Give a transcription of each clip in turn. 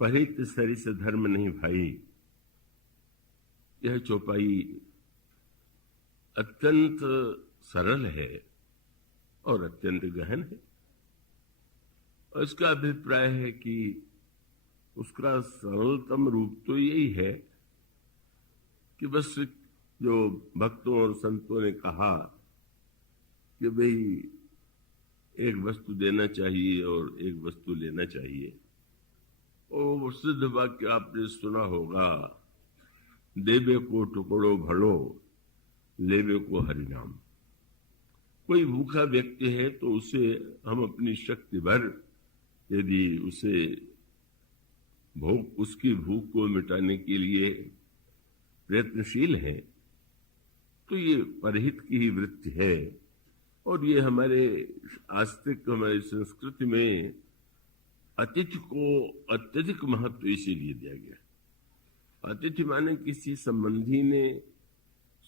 परित सरिस धर्म नहीं भाई, यह चौपाई अत्यंत सरल है और अत्यंत गहन है। और इसका अभिप्राय है कि उसका सरलतम रूप तो यही है कि बस जो भक्तों और संतों ने कहा कि भाई एक वस्तु देना चाहिए और एक वस्तु लेना चाहिए, और वो सिद्ध वाक्य आपने सुना होगा, देवे को टुकड़ो भलो, लेवे को हरिनाम। कोई भूखा व्यक्ति है तो उसे हम अपनी शक्ति भर यदि उसे उसकी भूख को मिटाने के लिए प्रयत्नशील हैं तो ये परहित की ही वृत्ति है। और ये हमारे आस्तिक, हमारी संस्कृति में अतिथि को अत्यधिक महत्व इसीलिए दिया गया। अतिथि माने किसी संबंधी ने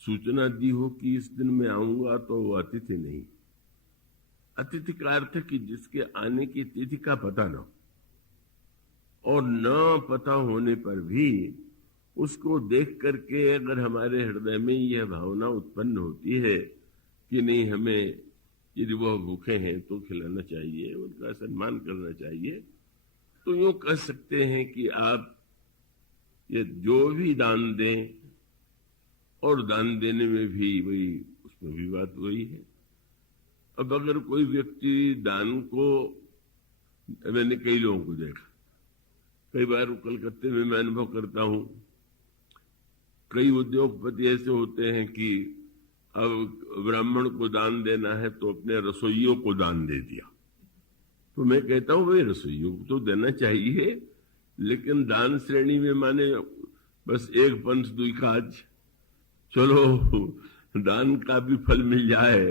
सूचना दी हो कि इस दिन मैं आऊंगा, तो वो अतिथि नहीं। अतिथि का अर्थ है कि जिसके आने की तिथि का पता न हो, और न पता होने पर भी उसको देख करके अगर हमारे हृदय में यह भावना उत्पन्न होती है कि नहीं, हमें यदि वह भूखे हैं तो खिलाना चाहिए, उनका सम्मान करना चाहिए, तो यूं कह सकते हैं कि आप ये जो भी दान दें, और दान देने में भी वही, उसमें भी बात वही है। अब अगर कोई व्यक्ति दान को, मैंने कई लोगों को देखा, कई बार कलकत्ते में मैं अनुभव करता हूं, कई उद्योगपति ऐसे होते हैं कि अब ब्राह्मण को दान देना है तो अपने रसोइयों को दान दे दिया। तो मैं कहता हूं भाई रसोइयों को तो देना चाहिए, लेकिन दान श्रेणी में माने बस एक पंथ दुई काज, चलो दान का भी फल मिल जाए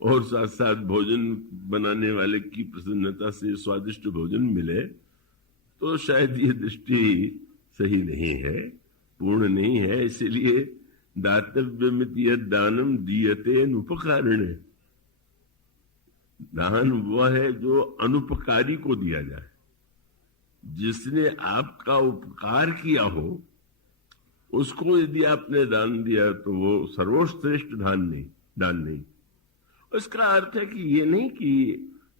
और साथ साथ भोजन बनाने वाले की प्रसन्नता से स्वादिष्ट भोजन मिले, तो शायद ये दृष्टि सही नहीं है, पूर्ण नहीं है। इसीलिए दातव्यमिति यद दानम दीयते अनुपकारिणे, दान वह है जो अनुपकारी को दिया जाए। जिसने आपका उपकार किया हो उसको यदि आपने दान दिया तो वो सर्वश्रेष्ठ दान नहीं। उसका अर्थ है कि ये नहीं कि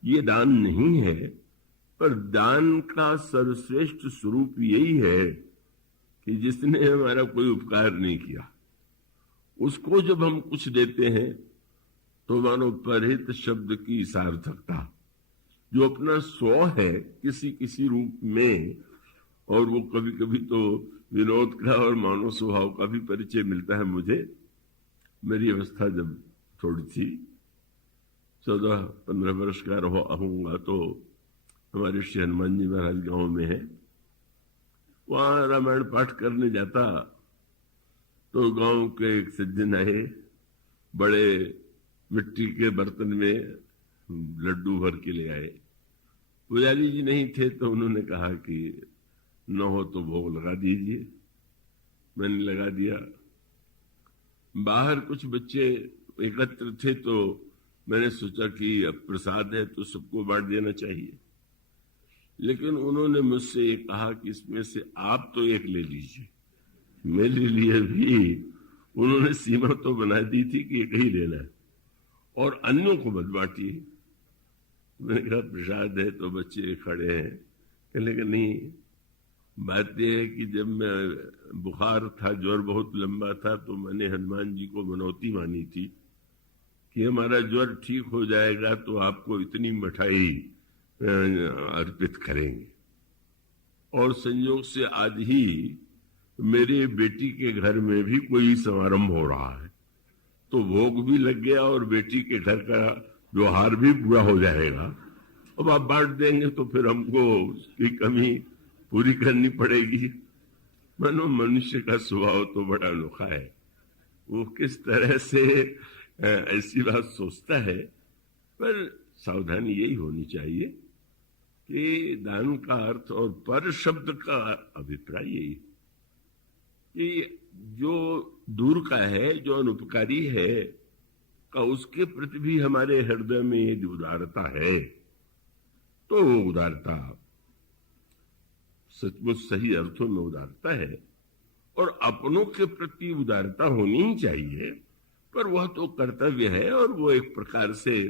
ये दान नहीं है, पर दान का सर्वश्रेष्ठ स्वरूप यही है कि जिसने हमारा कोई उपकार नहीं किया उसको जब हम कुछ देते हैं तो मानो परहित शब्द की सार्थकता, जो अपना स्व है किसी किसी रूप में, और वो कभी कभी तो विनोद का और मानव स्वभाव का भी परिचय मिलता है मुझे। मेरी अवस्था जब थोड़ी सी 14-15 वर्ष का रहूंगा तो हमारे श्री हनुमान जी महाराज गांव में है, वहां रामायण पाठ करने जाता तो गांव के एक सज्जन आए, बड़े मिट्टी के बर्तन में लड्डू भर के ले आए। पुजारी जी नहीं थे तो उन्होंने कहा कि न हो तो भोग लगा दीजिए। मैंने लगा दिया। बाहर कुछ बच्चे एकत्र थे तो मैंने सोचा कि अब प्रसाद है तो सबको बांट देना चाहिए, लेकिन उन्होंने मुझसे ये कहा कि इसमें से आप तो एक ले लीजिए। मेरे लिए भी उन्होंने सीमा तो बना दी थी कि एक ही लेना है और अन्यों को मत बांटिए। मैंने कहा प्रसाद है तो बच्चे खड़े हैं, कहने कि नहीं, बात यह है कि जब मैं बुखार था, ज्वर बहुत लंबा था, तो मैंने हनुमान जी को मनौती मानी थी कि हमारा ज्वर ठीक हो जाएगा तो आपको इतनी मिठाई अर्पित करेंगे। और संयोग से आज ही मेरे बेटी के घर में भी कोई समारंभ हो रहा है, तो भोग भी लग गया और बेटी के घर का व्यवहार भी पूरा हो जाएगा। अब आप बांट देंगे तो फिर हमको उसकी कमी पूरी करनी पड़ेगी। मानो मनुष्य का स्वभाव तो बड़ा अनोखा है, वो किस तरह से ऐसी बात सोचता है। पर सावधानी यही होनी चाहिए कि दान का अर्थ और पर शब्द का अभिप्राय यही कि जो दूर का है, जो अनुपकारी है, का उसके प्रति भी हमारे हृदय में यदि उदारता है तो वो उदारता सचमुच सही अर्थों में उदारता है और अपनों के प्रति उदारता होनी ही चाहिए, पर वह तो कर्तव्य है और वो एक प्रकार से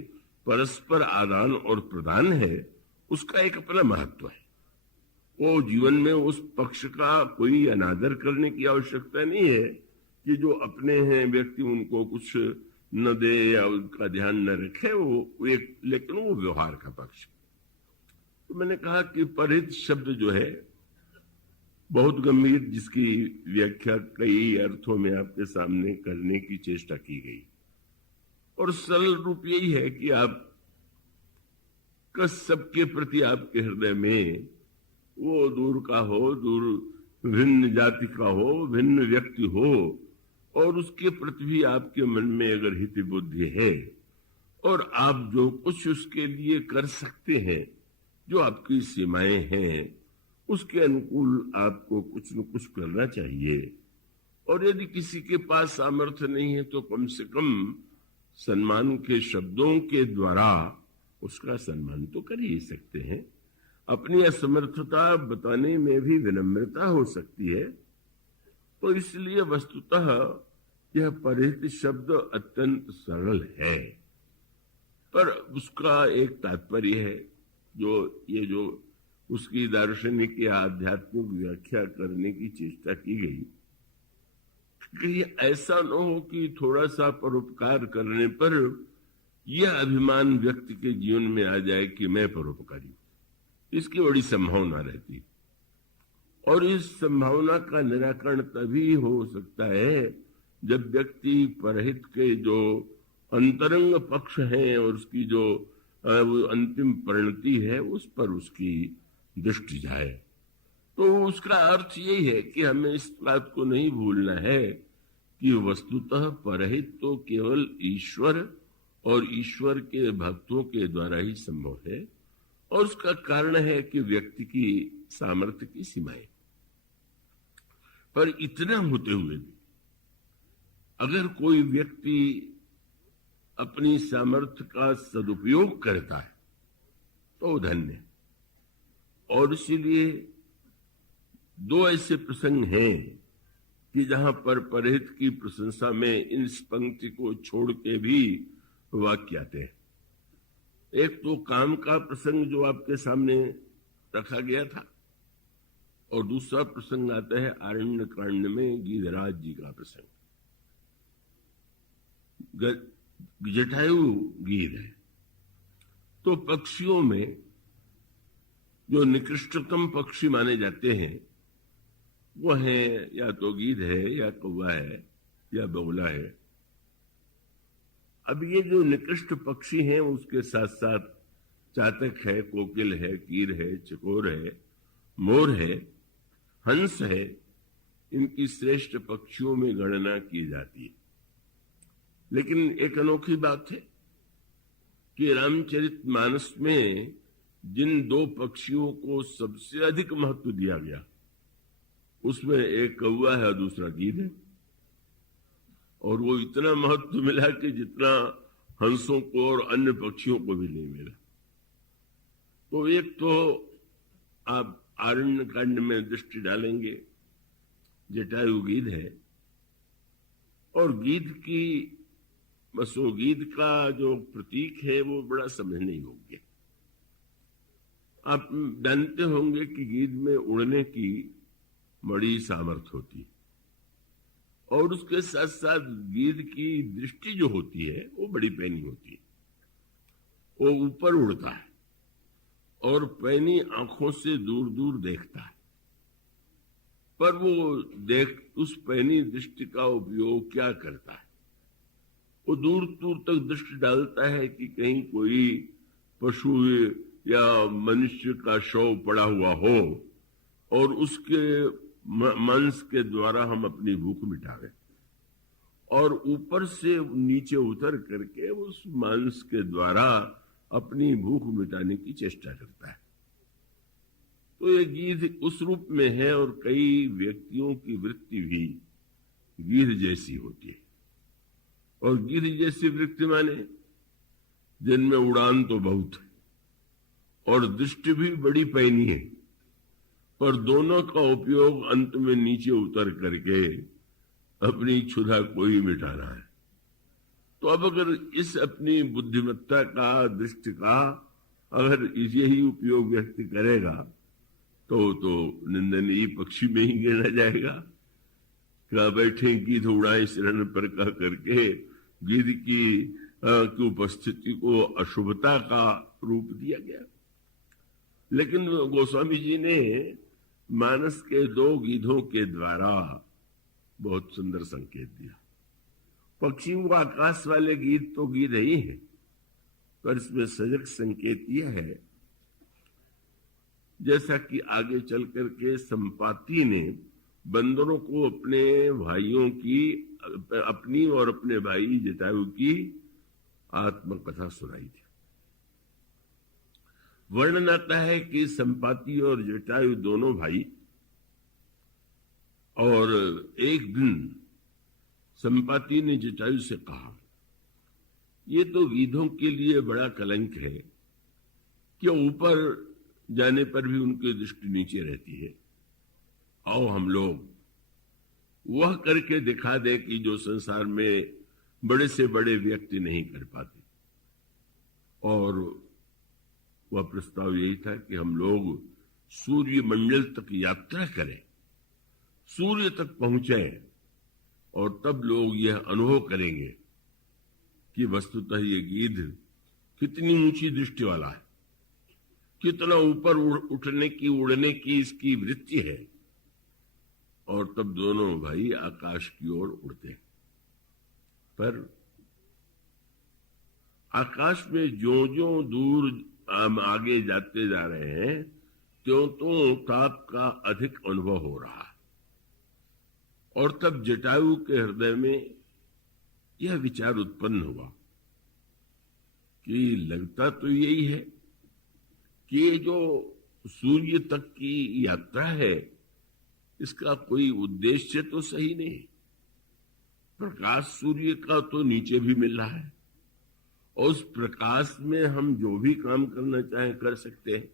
परस्पर आदान और प्रदान है, उसका एक अपना महत्व है। वो जीवन में उस पक्ष का कोई अनादर करने की आवश्यकता नहीं है कि जो अपने हैं व्यक्ति उनको कुछ न दे या उनका ध्यान न रखे, वो एक, लेकिन वो व्यवहार का पक्ष। तो मैंने कहा कि परहित शब्द जो है बहुत गंभीर, जिसकी व्याख्या कई अर्थों में आपके सामने करने की चेष्टा की गई, और सरल रूप यही है कि आप का सबके प्रति आपके हृदय में, वो दूर का हो, दूर भिन्न जाति का हो, भिन्न व्यक्ति हो, और उसके प्रति भी आपके मन में अगर हित बुद्धि है और आप जो कुछ उसके लिए कर सकते हैं, जो आपकी सीमाएं हैं, उसके अनुकूल आपको कुछ न कुछ करना चाहिए। और यदि किसी के पास सामर्थ्य नहीं है तो कम से कम सम्मान के शब्दों के द्वारा उसका सम्मान तो कर ही सकते हैं। अपनी असमर्थता बताने में भी विनम्रता हो सकती है। तो इसलिए वस्तुतः यह परहित शब्द अत्यंत सरल है, पर उसका एक तात्पर्य है जो उसकी दार्शनिक या आध्यात्मिक व्याख्या करने की चेष्टा की गई कि ऐसा न हो कि थोड़ा सा परोपकार करने पर यह अभिमान व्यक्ति के जीवन में आ जाए कि मैं परोपकारी हूं। इसकी बड़ी संभावना रहती, और इस संभावना का निराकरण तभी हो सकता है जब व्यक्ति परहित के जो अंतरंग पक्ष हैं और उसकी जो अंतिम परिणति है उस पर उसकी दृष्टि जाए। तो उसका अर्थ यही है कि हमें इस बात को नहीं भूलना है कि वस्तुतः परहित तो केवल ईश्वर और ईश्वर के भक्तों के द्वारा ही संभव है, और उसका कारण है कि व्यक्ति की सामर्थ्य की सीमाएं। पर इतना होते हुए भी अगर कोई व्यक्ति अपनी सामर्थ्य का सदुपयोग करता है तो धन्य है। और इसीलिए दो ऐसे प्रसंग हैं कि जहां पर परहित की प्रशंसा में इस पंक्ति को छोड़ के भी वाक्य आते हैं। एक तो काम का प्रसंग जो आपके सामने रखा गया था, और दूसरा प्रसंग आता है आरण्य कांड में गीधराज जी का प्रसंग। जटायु गीध है, तो पक्षियों में जो निकृष्टतम पक्षी माने जाते हैं वो है या तो गीध है या कौवा है या बगुला है। अब ये जो निकृष्ट पक्षी हैं उसके साथ साथ चातक है, कोकिल है, कीर है, चकोर है, मोर है, हंस है, इनकी श्रेष्ठ पक्षियों में गणना की जाती है। लेकिन एक अनोखी बात है कि रामचरितमानस में जिन दो पक्षियों को सबसे अधिक महत्व दिया गया उसमें एक कौवा है और दूसरा गीध है, और वो इतना महत्व मिला कि जितना हंसों को और अन्य पक्षियों को भी नहीं मिला। तो एक तो आप आरण्य कांड में दृष्टि डालेंगे, जटायु गीध है, और गीध की बस वो गीध का जो प्रतीक है वो बड़ा समझने योग्य। आप जानते होंगे कि गीध में उड़ने की बड़ी सामर्थ्य होती है, और उसके साथ साथ गीध की दृष्टि जो होती है वो बड़ी पैनी होती है। वो ऊपर उड़ता है और पैनी आंखों से दूर दूर देखता है, पर वो उस पैनी दृष्टि का उपयोग क्या करता है? वो दूर दूर तक दृष्टि डालता है कि कहीं कोई पशु या मनुष्य का शव पड़ा हुआ हो और उसके मांस के द्वारा हम अपनी भूख मिटावे, और ऊपर से नीचे उतर करके उस मांस के द्वारा अपनी भूख मिटाने की चेष्टा करता है। तो ये गीध उस रूप में है, और कई व्यक्तियों की वृत्ति भी गीध जैसी होती है। और गीध जैसी वृत्ति माने जिनमें उड़ान तो बहुत है और दृष्टि भी बड़ी पैनी है, और दोनों का उपयोग अंत में नीचे उतर करके अपनी क्षुधा को ही मिटाना है। तो अब अगर इस अपनी बुद्धिमत्ता का, दृष्टि का अगर यही उपयोग व्यक्ति करेगा तो निंदनीय पक्षी में ही गिना जाएगा। क्या बैठे गीध उड़ाए शरण पर कह करके गीध की उपस्थिति को अशुभता का रूप दिया गया। लेकिन गोस्वामी जी ने मानस के 2 गीधों के द्वारा बहुत सुंदर संकेत दिया। पक्षियों को आकाश वाले गीत तो गीत ही है, पर इसमें सजग संकेत यह है, जैसा कि आगे चल करके संपाति ने बंदरों को अपने भाइयों की, अपनी और अपने भाई जटायु की आत्मकथा सुनाई थी। वर्णन आता है कि संपाति और जटायु दोनों भाई, और एक दिन संपाति ने जटायु से कहा, ये तो गीधों के लिए बड़ा कलंक है कि ऊपर जाने पर भी उनकी दृष्टि नीचे रहती है। आओ हम लोग वह करके दिखा दे कि जो संसार में बड़े से बड़े व्यक्ति नहीं कर पाते। और वह प्रस्ताव यही था कि हम लोग सूर्य मंडल तक यात्रा करें, सूर्य तक पहुंचे, और तब लोग यह अनुभव करेंगे कि वस्तुतः ये गीध कितनी ऊंची दृष्टि वाला है, कितना ऊपर उठने की, उड़ने की इसकी वृत्ति है। और तब दोनों भाई आकाश की ओर उड़ते हैं। पर आकाश में जो दूर आगे जाते जा रहे हैं, त्यों तो ताप का अधिक अनुभव हो रहा है। और तब जटायु के हृदय में यह विचार उत्पन्न हुआ कि लगता तो यही है कि ये जो सूर्य तक की यात्रा है, इसका कोई उद्देश्य तो सही नहीं। प्रकाश सूर्य का तो नीचे भी मिल रहा है, और उस प्रकाश में हम जो भी काम करना चाहें कर सकते हैं।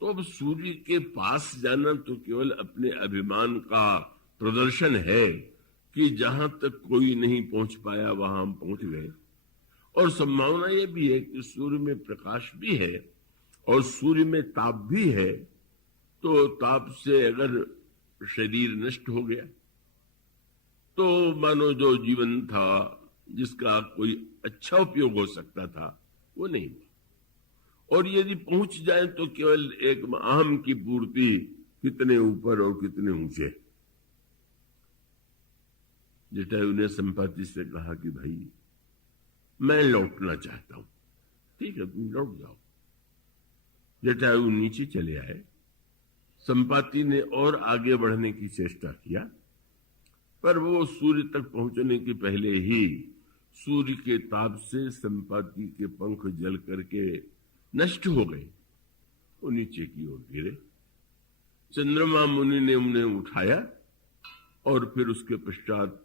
तो अब सूर्य के पास जाना तो केवल अपने अभिमान का प्रदर्शन है कि जहां तक कोई नहीं पहुंच पाया वहां हम पहुंच गए। और संभावना यह भी है कि सूर्य में प्रकाश भी है और सूर्य में ताप भी है, तो ताप से अगर शरीर नष्ट हो गया तो मानो जो जीवन था, जिसका कोई अच्छा उपयोग हो सकता था, वो नहीं हुआ। और यदि पहुंच जाए तो केवल एक आम की पूर्ति, कितने ऊपर और कितने ऊंचे। जटायु ने संपाति से कहा कि भाई मैं लौटना चाहता हूं। ठीक है, तुम लौट जाओ। जटायु नीचे चले आए। संपाति ने और आगे बढ़ने की चेष्टा किया, पर वो सूर्य तक पहुंचने के पहले ही सूर्य के ताप से संपाति के पंख जल करके नष्ट हो गए। वो नीचे की ओर गिरे। चंद्रमा मुनि ने उन्हें उठाया और फिर उसके पश्चात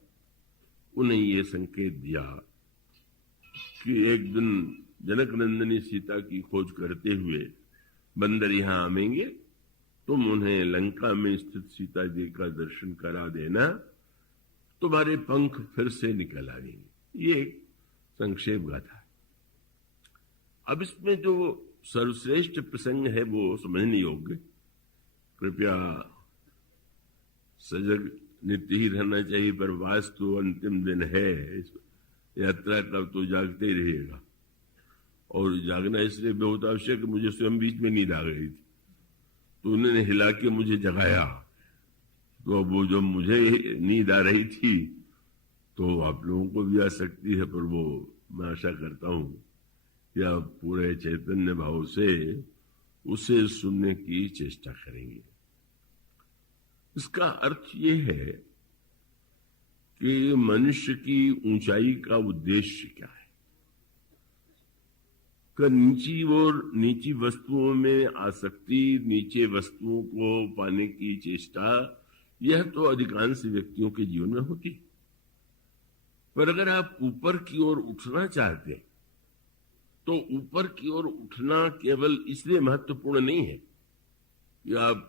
उन्हें ये संकेत दिया कि एक दिन जनक नंदिनी सीता की खोज करते हुए बंदर यहां आवेंगे, तुम उन्हें लंका में स्थित सीता जी का दर्शन करा देना, तुम्हारे पंख फिर से निकल आएंगे। ये एक संक्षेप गाथा है। अब इसमें जो सर्वश्रेष्ठ प्रसंग है वो समझने योग्य। कृपया सजग नित्य ही रहना चाहिए, पर वास्तु अंतिम दिन है इस यात्रा का, तो जागते ही रहिएगा। और जागना इसलिए बहुत आवश्यक, मुझे स्वयं बीच में नींद आ गई थी, तो उन्होंने हिला के मुझे जगाया। तो अब वो जब मुझे नींद आ रही थी तो आप लोगों को भी आ सकती है, पर वो मैं आशा करता हूं कि आप पूरे चैतन्य भाव से उसे सुनने की चेष्टा करेंगे। इसका अर्थ ये है कि मनुष्य की ऊंचाई का उद्देश्य क्या है। नीची और नीची वस्तुओं में आसक्ति, नीचे वस्तुओं को पाने की चेष्टा, यह तो अधिकांश व्यक्तियों के जीवन में होती। पर अगर आप ऊपर की ओर उठना चाहते हैं तो ऊपर की ओर उठना केवल इसलिए महत्वपूर्ण नहीं है कि आप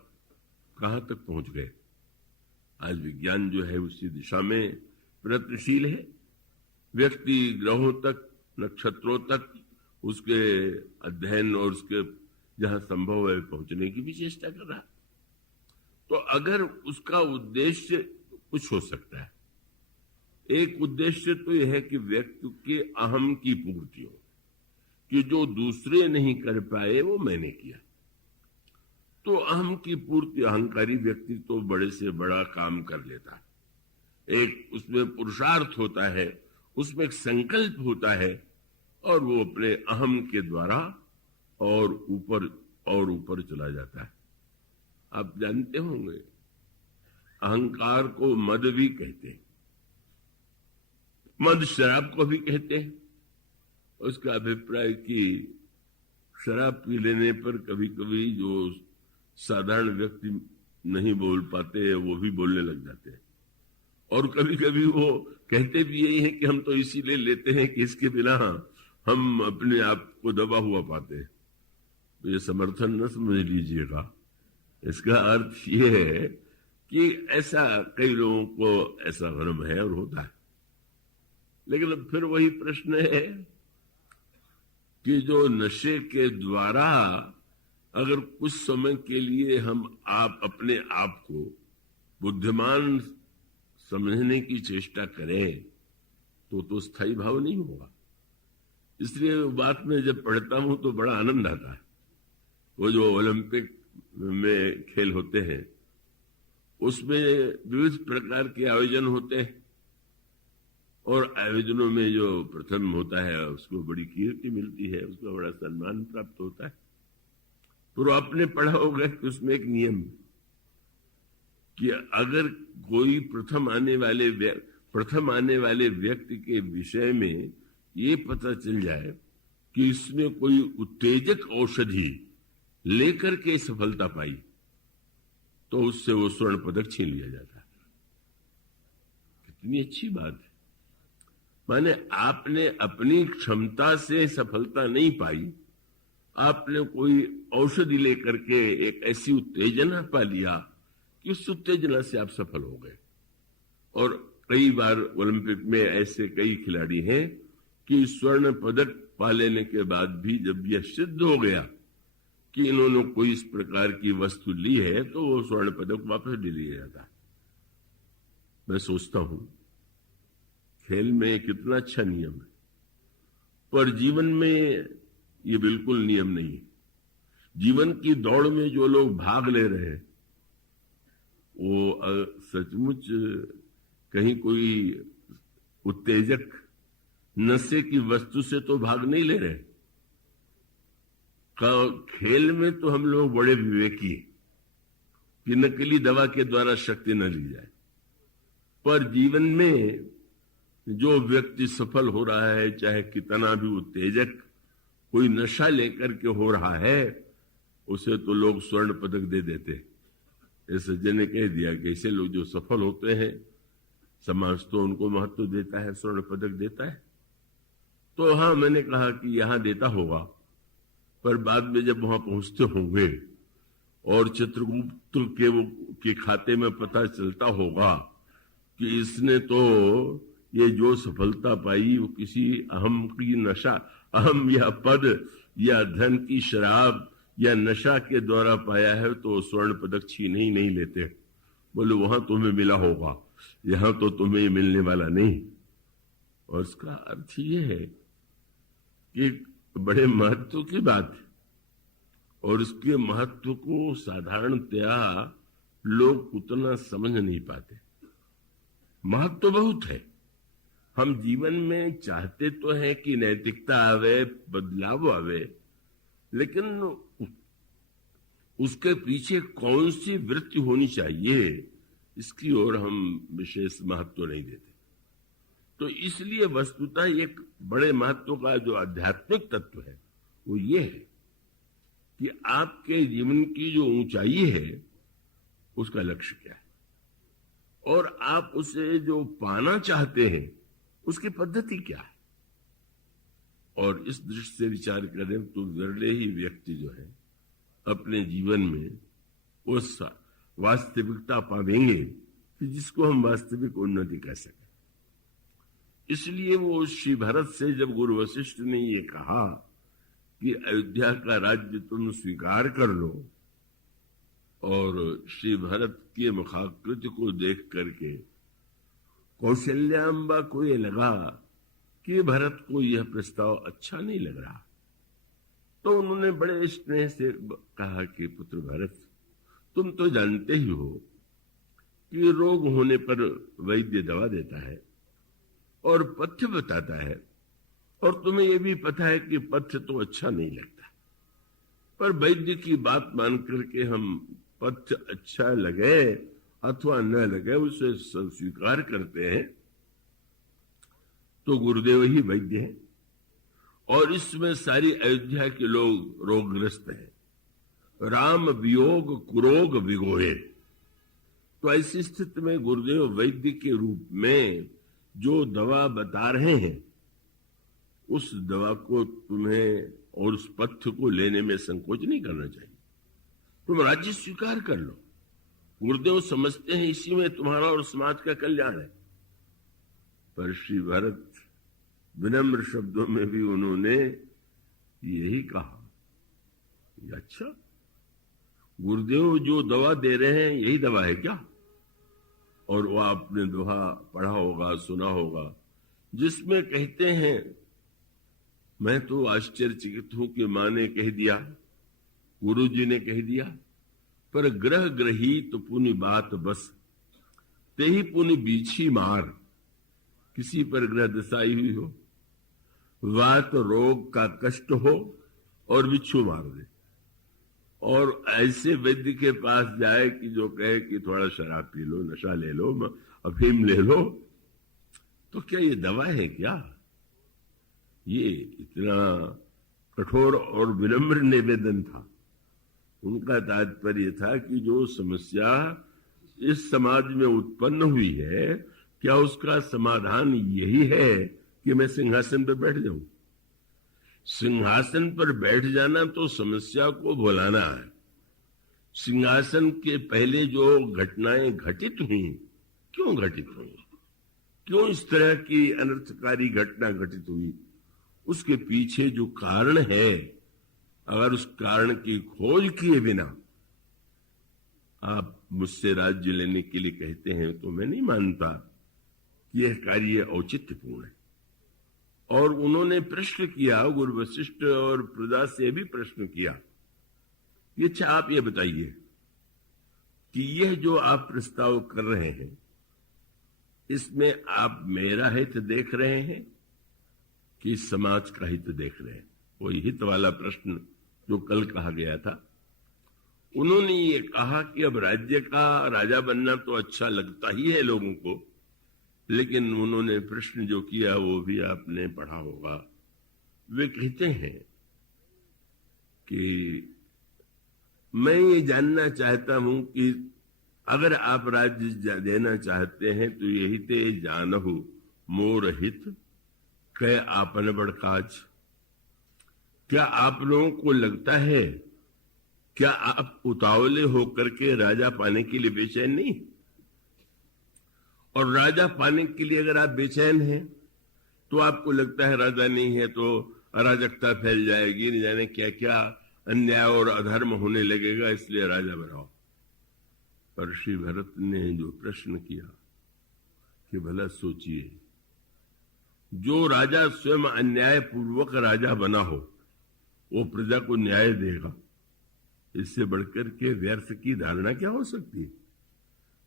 कहां तक पहुंच गए। आज विज्ञान जो है उसी दिशा में प्रयत्नशील है। व्यक्ति ग्रहों तक, नक्षत्रों तक उसके अध्ययन और उसके जहां संभव है पहुंचने की भी चेष्टा कर रहा है। तो अगर उसका उद्देश्य कुछ हो सकता है, एक उद्देश्य तो यह है कि व्यक्ति के अहम की पूर्ति हो, कि जो दूसरे नहीं कर पाए वो मैंने किया। तो अहम की पूर्ति, अहंकारी व्यक्ति तो बड़े से बड़ा काम कर लेता है। एक उसमें पुरुषार्थ होता है, उसमें एक संकल्प होता है और वो अपने अहम के द्वारा और ऊपर चला जाता है। आप जानते होंगे अहंकार को मद भी कहते हैं, मद शराब को भी कहते हैं। उसका अभिप्राय कि शराब पी लेने पर कभी कभी जो साधारण व्यक्ति नहीं बोल पाते हैं वो भी बोलने लग जाते हैं, और कभी कभी वो कहते भी यही है कि हम तो इसीलिए लेते हैं कि इसके बिना हम अपने आप को दबा हुआ पाते हैं। तो ये समर्थन न समझ लीजिएगा, इसका अर्थ ये है कि ऐसा कई लोगों को ऐसा भ्रम है और होता है। लेकिन अब फिर वही प्रश्न है कि जो नशे के द्वारा अगर कुछ समय के लिए हम अपने आप को बुद्धिमान समझने की चेष्टा करें तो स्थायी भाव नहीं होगा। इसलिए बात में जब पढ़ता हूं तो बड़ा आनंद आता है। वो जो ओलंपिक में खेल होते हैं उसमें विविध प्रकार के आयोजन होते हैं, और आयोजनों में जो प्रथम होता है उसको बड़ी कीर्ति मिलती है, उसको बड़ा सम्मान प्राप्त होता है। तो आपने पढ़ा होगा कि उसमें एक नियम कि अगर कोई प्रथम आने वाले व्यक्ति के विषय में ये पता चल जाए कि इसने कोई उत्तेजक औषधि लेकर के सफलता पाई तो उससे वो स्वर्ण पदक छीन लिया जाता है। कितनी अच्छी बात है। माने आपने अपनी क्षमता से सफलता नहीं पाई, आपने कोई औषधि लेकर के एक ऐसी उत्तेजना पा लिया कि उस उत्तेजना से आप सफल हो गए। और कई बार ओलंपिक में ऐसे कई खिलाड़ी हैं कि स्वर्ण पदक पा लेने के बाद भी जब यह सिद्ध हो गया कि इन्होंने कोई इस प्रकार की वस्तु ली है तो वो स्वर्ण पदक वापस ले लिया जाता है। मैं सोचता हूं खेल में कितना अच्छा नियम है, पर जीवन में ये बिल्कुल नियम नहीं है। जीवन की दौड़ में जो लोग भाग ले रहे हैं वो सचमुच कहीं कोई उत्तेजक नशे की वस्तु से तो भाग नहीं ले रहे। खेल में तो हम लोग बड़े विवेकी कि नकली दवा के द्वारा शक्ति न ली जाए, पर जीवन में जो व्यक्ति सफल हो रहा है, चाहे कितना भी उत्तेजक कोई नशा लेकर के हो रहा है, उसे तो लोग स्वर्ण पदक दे देते। इस सज्जन ने कह दिया कि ऐसे लोग जो सफल होते हैं समाज तो उनको महत्व देता है, स्वर्ण पदक देता है। तो हाँ, मैंने कहा कि यहां देता होगा, पर बाद में जब वहां पहुंचते होंगे और चित्रगुप्त के खाते में पता चलता होगा कि इसने तो ये जो सफलता पाई वो किसी अहम की नशा, अहम या पद या धन की शराब या नशा के द्वारा पाया है, तो स्वर्ण पदक छीन ही नहीं लेते। बोले वहां तुम्हें मिला होगा, यहां तो तुम्हें मिलने वाला नहीं। और इसका अर्थ ये है कि बड़े महत्व की बात है, और इसके महत्व को साधारणतया लोग उतना समझ नहीं पाते। महत्व बहुत है। हम जीवन में चाहते तो हैं कि नैतिकता आवे, बदलाव आवे, लेकिन उसके पीछे कौन सी वृत्ति होनी चाहिए इसकी ओर हम विशेष महत्व नहीं देते। तो इसलिए वस्तुतः एक बड़े महत्व का जो आध्यात्मिक तत्व है वो ये है कि आपके जीवन की जो ऊंचाई है उसका लक्ष्य क्या है, और आप उसे जो पाना चाहते हैं उसकी पद्धति क्या है। और इस दृष्टि से विचार करें तो विरले ही व्यक्ति जो है अपने जीवन में उस वास्तविकता पावेंगे कि जिसको हम वास्तविक उन्नति कह सकें। इसलिए वो श्री भरत से जब गुरु वशिष्ठ ने ये कहा कि अयोध्या का राज्य तुम स्वीकार कर लो, और श्री भरत के मुखाकृति को देख करके कौशल्याम्बा को ये लगा कि भरत को यह प्रस्ताव अच्छा नहीं लग रहा, तो उन्होंने बड़े स्नेह से कहा कि पुत्र भरत, तुम तो जानते ही हो कि रोग होने पर वैद्य दवा देता है और पथ्य बताता है, और तुम्हें यह भी पता है कि पथ्य तो अच्छा नहीं लगता, पर वैद्य की बात मान करके हम पथ्य अच्छा लगे अथवा न लगे उसे स्वीकार करते हैं। तो गुरुदेव ही वैद्य हैं, और इसमें सारी अयोध्या के लोग रोगग्रस्त हैं। राम वियोग कुरोग विगोहे। तो ऐसी स्थिति में गुरुदेव वैद्य के रूप में जो दवा बता रहे हैं, उस दवा को तुम्हें और उस पथ्य को लेने में संकोच नहीं करना चाहिए। तुम राज्य स्वीकार कर लो। गुरुदेव समझते हैं इसी में तुम्हारा और समाज का कल्याण है। पर श्री भरत विनम्र शब्दों में भी उन्होंने यही कहा, अच्छा गुरुदेव जो दवा दे रहे हैं यही दवा है क्या? और वो आपने दोहा पढ़ा होगा, सुना होगा, जिसमें कहते हैं, मैं तो आश्चर्यचकित हूं कि मां ने कह दिया, गुरु जी ने कह दिया, पर ग्रह ग्रहित पुनि बात बस, ते ही पुनि बीछी मार। किसी पर ग्रह दशाई हुई हो, वात रोग का कष्ट हो और बिच्छू मार दे, और ऐसे वैद्य के पास जाए कि जो कहे कि थोड़ा शराब पी लो, नशा ले लो, अफीम ले लो, तो क्या ये दवा है क्या? ये इतना कठोर और विनम्र निवेदन था। उनका तात्पर्य था कि जो समस्या इस समाज में उत्पन्न हुई है, क्या उसका समाधान यही है कि मैं सिंहासन पर बैठ जाऊं? सिंहासन पर बैठ जाना तो समस्या को भुलाना है। सिंहासन के पहले जो घटनाएं घटित हुई, क्यों घटित हुई, क्यों इस तरह की अनर्थकारी घटना घटित हुई, उसके पीछे जो कारण है, अगर उस कारण की खोज किए बिना आप मुझसे राज्य लेने के लिए कहते हैं, तो मैं नहीं मानता कि यह कार्य औचित्यपूर्ण है। और उन्होंने प्रश्न किया, गुरु वशिष्ठ और प्रजा से भी प्रश्न किया, अच्छा आप ये बताइए कि यह जो आप प्रस्ताव कर रहे हैं, इसमें आप मेरा हित देख रहे हैं कि समाज का हित देख रहे हैं? वही हित वाला प्रश्न जो कल कहा गया था। उन्होंने ये कहा कि अब राज्य का राजा बनना तो अच्छा लगता ही है लोगों को, लेकिन उन्होंने प्रश्न जो किया वो भी आपने पढ़ा होगा। वे कहते हैं कि मैं ये जानना चाहता हूं कि अगर आप राज्य देना चाहते हैं तो यही ते जानहु मोर हित कै आपन बड़ काज। क्या आप लोगों को लगता है, क्या आप उतावले होकर के राजा पाने के लिए बेचैन नहीं? और राजा पाने के लिए अगर आप बेचैन हैं तो आपको लगता है राजा नहीं है तो अराजकता फैल जाएगी, नहीं जाने क्या क्या अन्याय और अधर्म होने लगेगा, इसलिए राजा बनाओ। पर श्री भरत ने जो प्रश्न किया कि भला सोचिए, जो राजा स्वयं अन्याय पूर्वक राजा बना हो वो प्रजा को न्याय देगा, इससे बढ़कर के व्यर्थ की धारणा क्या हो सकती है?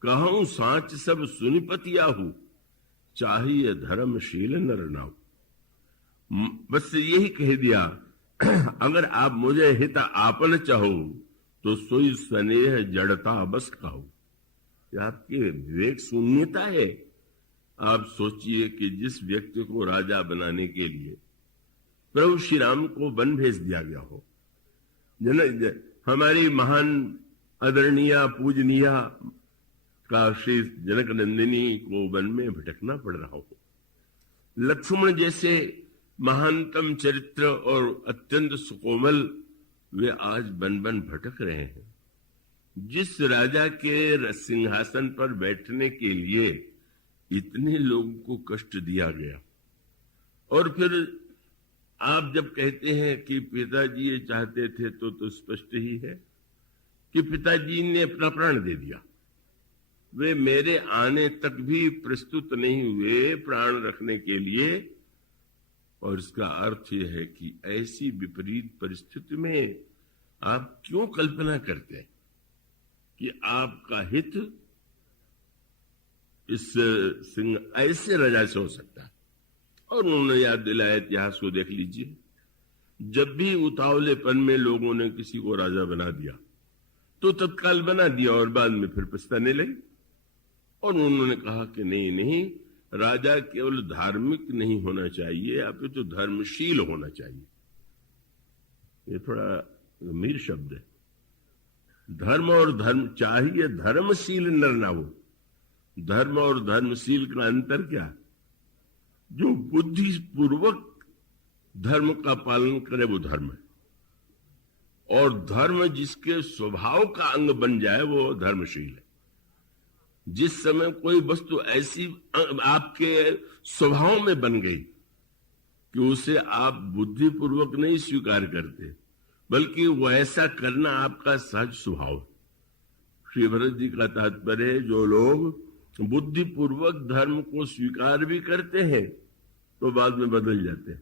कहूं साच सब सुनिपतियाहू, चाहिए धर्मशील नर नाऊ। बस यही कह दिया, अगर आप मुझे हित आपन चाहो तो सोई स्नेह जड़ता बस कहो। यह आपकी विवेक शून्यता है। आप सोचिए कि जिस व्यक्ति को राजा बनाने के लिए प्रभु श्री राम को वन भेज दिया गया हो, हमारी महान आदरणीय पूजनीय काशी जनक नंदिनी को वन में भटकना पड़ रहा हो, लक्ष्मण जैसे महानतम चरित्र और अत्यंत सुकोमल वे आज बन बन भटक रहे हैं, जिस राजा के सिंहासन पर बैठने के लिए इतने लोगों को कष्ट दिया गया, और फिर आप जब कहते हैं कि पिताजी ये चाहते थे तो स्पष्ट ही है कि पिताजी ने अपना प्राण दे दिया। वे मेरे आने तक भी प्रस्तुत नहीं हुए प्राण रखने के लिए। और इसका अर्थ यह है कि ऐसी विपरीत परिस्थिति में आप क्यों कल्पना करते हैं कि आपका हित इस ऐसे राजा से हो सकता है। और उन्होंने याद दिलाया, इतिहास को देख लीजिए, जब भी उतावलेपन में लोगों ने किसी को राजा बना दिया तो तत्काल बना दिया और बाद में फिर पछताने लगे। और उन्होंने कहा कि नहीं नहीं, राजा केवल धार्मिक नहीं होना चाहिए, आप तो धर्मशील होना चाहिए। ये थोड़ा गंभीर शब्द है। धर्म और धर्म चाहिए, धर्मशील नर ना हो। धर्म और धर्मशील का अंतर क्या? जो बुद्धि पूर्वक धर्म का पालन करे वो धर्म है, और धर्म जिसके स्वभाव का अंग बन जाए वो धर्मशील है। जिस समय कोई वस्तु ऐसी आपके स्वभाव में बन गई कि उसे आप बुद्धिपूर्वक नहीं स्वीकार करते, बल्कि वो ऐसा करना आपका सहज स्वभाव है। श्री भरत जी का तात्पर्य है, जो लोग बुद्धिपूर्वक धर्म को स्वीकार भी करते हैं तो बाद में बदल जाते हैं।